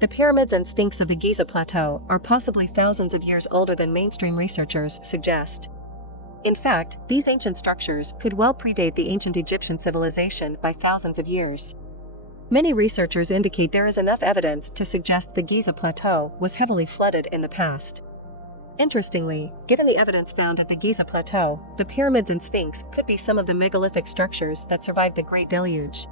The pyramids and Sphinx of the Giza Plateau are possibly thousands of years older than mainstream researchers suggest. In fact, these ancient structures could well predate the ancient Egyptian civilization by thousands of years. Many researchers indicate there is enough evidence to suggest the Giza Plateau was heavily flooded in the past. Interestingly, given the evidence found at the Giza Plateau, the pyramids and Sphinx could be some of the megalithic structures that survived the Great Deluge.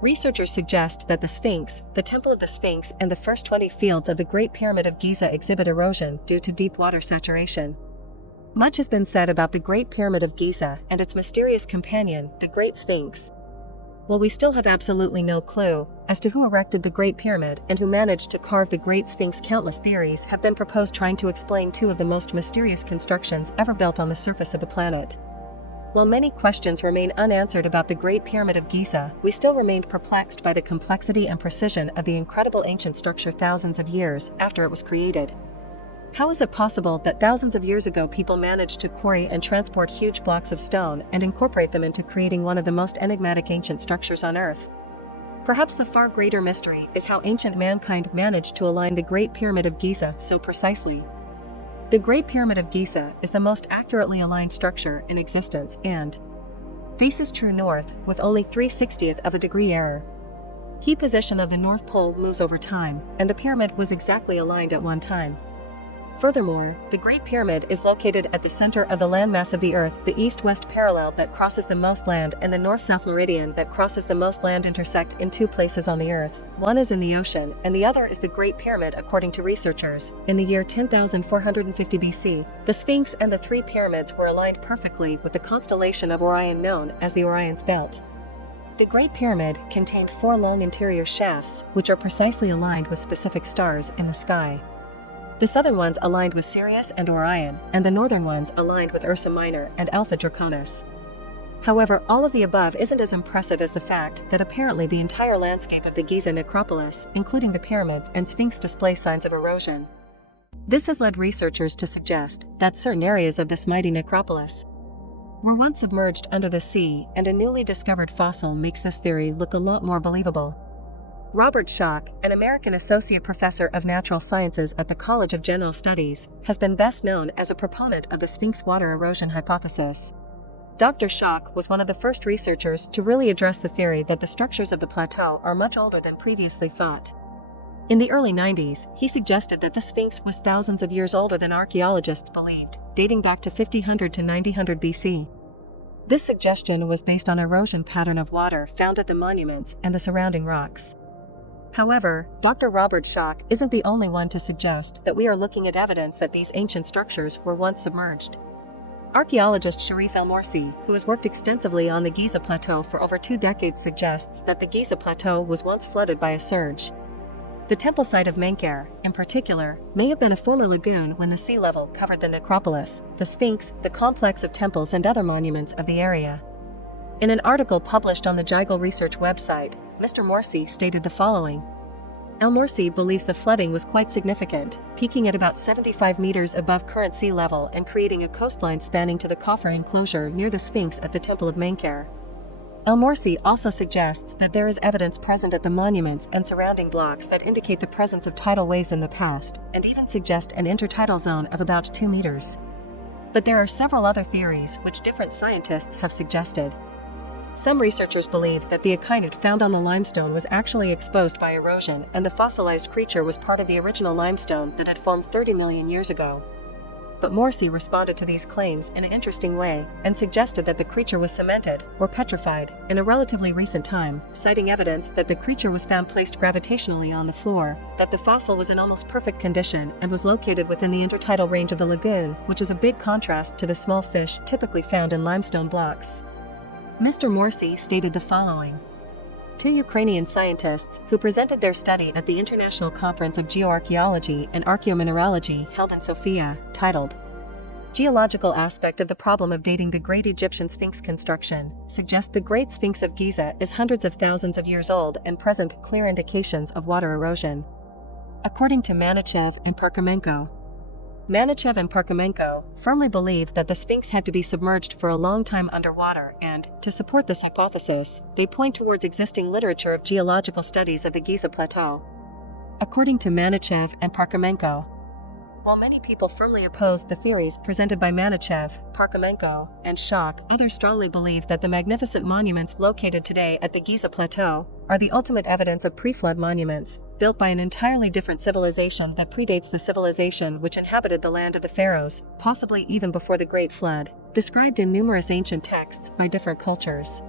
Researchers suggest that the Sphinx, the Temple of the Sphinx, and the first 20 fields of the Great Pyramid of Giza exhibit erosion due to deep water saturation. Much has been said about the Great Pyramid of Giza and its mysterious companion, the Great Sphinx. While we still have absolutely no clue as to who erected the Great Pyramid and who managed to carve the Great Sphinx, countless theories have been proposed trying to explain two of the most mysterious constructions ever built on the surface of the planet. While many questions remain unanswered about the Great Pyramid of Giza, we still remained perplexed by the complexity and precision of the incredible ancient structure thousands of years after it was created. How is it possible that thousands of years ago people managed to quarry and transport huge blocks of stone and incorporate them into creating one of the most enigmatic ancient structures on Earth? Perhaps the far greater mystery is how ancient mankind managed to align the Great Pyramid of Giza so precisely. The Great Pyramid of Giza is the most accurately aligned structure in existence and faces true north with only 3/60th of a degree error. Key position of the North Pole moves over time, and the pyramid was exactly aligned at one time. Furthermore, the Great Pyramid is located at the center of the landmass of the Earth. The east-west parallel that crosses the most land and the north-south meridian that crosses the most land intersect in two places on the Earth. One is in the ocean, and the other is the Great Pyramid. According to researchers, in the year 10,450 BC, the Sphinx and the three pyramids were aligned perfectly with the constellation of Orion known as the Orion's Belt. The Great Pyramid contained 4 long interior shafts, which are precisely aligned with specific stars in the sky. The southern ones aligned with Sirius and Orion, and the northern ones aligned with Ursa Minor and Alpha Draconis. However, all of the above isn't as impressive as the fact that apparently the entire landscape of the Giza necropolis, including the pyramids and Sphinx, display signs of erosion. This has led researchers to suggest that certain areas of this mighty necropolis were once submerged under the sea, and a newly discovered fossil makes this theory look a lot more believable. Robert Schoch, an American associate professor of natural sciences at the College of General Studies, has been best known as a proponent of the Sphinx water erosion hypothesis. Dr. Schoch was one of the first researchers to really address the theory that the structures of the plateau are much older than previously thought. In the early 90s, he suggested that the Sphinx was thousands of years older than archaeologists believed, dating back to 5000 to 9000 BC. This suggestion was based on erosion pattern of water found at the monuments and the surrounding rocks. However, Dr. Robert Schoch isn't the only one to suggest that we are looking at evidence that these ancient structures were once submerged. Archaeologist Sharif El-Morsi, who has worked extensively on the Giza Plateau for over 2 decades, suggests that the Giza Plateau was once flooded by a surge. The temple site of Menkaure, in particular, may have been a former lagoon when the sea level covered the necropolis, the Sphinx, the complex of temples and other monuments of the area. In an article published on the Jigel Research website, Mr. Morsi stated the following. El-Morsi believes the flooding was quite significant, peaking at about 75 meters above current sea level and creating a coastline spanning to the Khafre enclosure near the Sphinx at the Temple of Menkaure. El-Morsi also suggests that there is evidence present at the monuments and surrounding blocks that indicate the presence of tidal waves in the past, and even suggest an intertidal zone of about 2 meters. But there are several other theories which different scientists have suggested. Some researchers believe that the echinid found on the limestone was actually exposed by erosion, and the fossilized creature was part of the original limestone that had formed 30 million years ago. But Morsi responded to these claims in an interesting way and suggested that the creature was cemented or petrified in a relatively recent time, citing evidence that the creature was found placed gravitationally on the floor, that the fossil was in almost perfect condition and was located within the intertidal range of the lagoon, which is a big contrast to the small fish typically found in limestone blocks. Mr. Morsi stated the following. 2 Ukrainian scientists who presented their study at the International Conference of Geoarchaeology and Archaeomineralogy held in Sofia, titled Geological Aspect of the Problem of Dating the Great Egyptian Sphinx Construction, suggest the Great Sphinx of Giza is hundreds of thousands of years old and present clear indications of water erosion. According to Manichev and Parkhomenko, Manichev and Parkhomenko firmly believe that the Sphinx had to be submerged for a long time underwater and, to support this hypothesis, they point towards existing literature of geological studies of the Giza Plateau. according to Manichev and Parkhomenko. While many people firmly oppose the theories presented by Manichev, Parkhomenko, and Schoch, others strongly believe that the magnificent monuments located today at the Giza Plateau are the ultimate evidence of pre-flood monuments, built by an entirely different civilization that predates the civilization which inhabited the land of the pharaohs, possibly even before the Great Flood, described in numerous ancient texts by different cultures.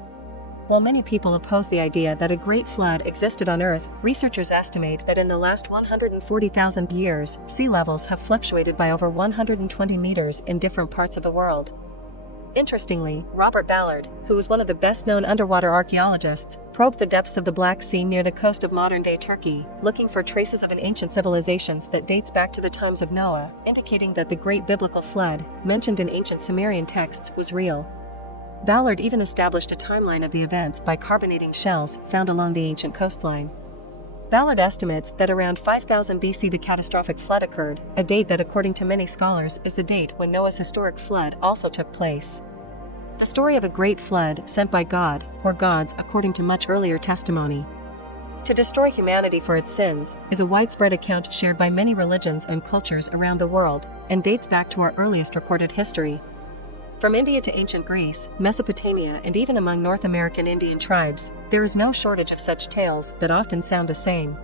While many people oppose the idea that a great flood existed on Earth, researchers estimate that in the last 140,000 years, sea levels have fluctuated by over 120 meters in different parts of the world. Interestingly, Robert Ballard, who was one of the best-known underwater archaeologists, probed the depths of the Black Sea near the coast of modern-day Turkey, looking for traces of an ancient civilization that dates back to the times of Noah, indicating that the Great Biblical Flood, mentioned in ancient Sumerian texts, was real. Ballard even established a timeline of the events by carbonating shells found along the ancient coastline. Ballard estimates that around 5000 BC the catastrophic flood occurred, a date that according to many scholars is the date when Noah's historic flood also took place. The story of a great flood sent by God, or gods according to much earlier testimony, to destroy humanity for its sins, is a widespread account shared by many religions and cultures around the world, and dates back to our earliest recorded history. From India to ancient Greece, Mesopotamia, and even among North American Indian tribes, there is no shortage of such tales that often sound the same.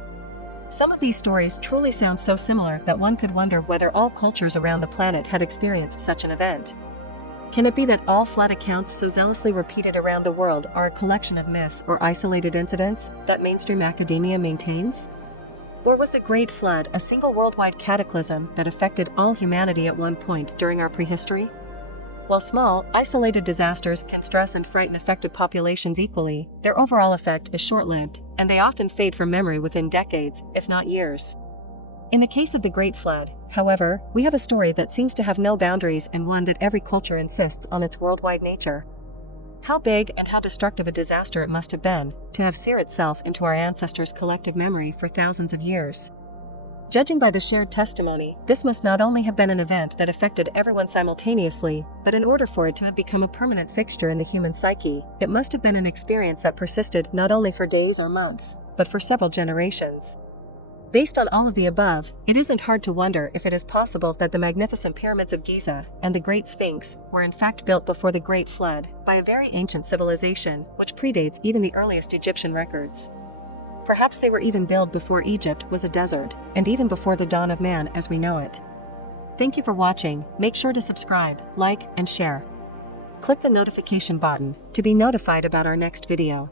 Some of these stories truly sound so similar that one could wonder whether all cultures around the planet had experienced such an event. Can it be that all flood accounts so zealously repeated around the world are a collection of myths or isolated incidents that mainstream academia maintains? Or was the Great Flood a single worldwide cataclysm that affected all humanity at one point during our prehistory? While small, isolated disasters can stress and frighten affected populations equally, their overall effect is short-lived, and they often fade from memory within decades, if not years. In the case of the Great Flood, however, we have a story that seems to have no boundaries and one that every culture insists on its worldwide nature. How big and how destructive a disaster it must have been to have seared itself into our ancestors' collective memory for thousands of years. Judging by the shared testimony, this must not only have been an event that affected everyone simultaneously, but in order for it to have become a permanent fixture in the human psyche, it must have been an experience that persisted not only for days or months, but for several generations. Based on all of the above, it isn't hard to wonder if it is possible that the magnificent pyramids of Giza and the Great Sphinx were in fact built before the Great Flood by a very ancient civilization which predates even the earliest Egyptian records. Perhaps they were even built before Egypt was a desert, and even before the dawn of man as we know it. Thank you for watching. Make sure to subscribe, like, and share. Click the notification button to be notified about our next video.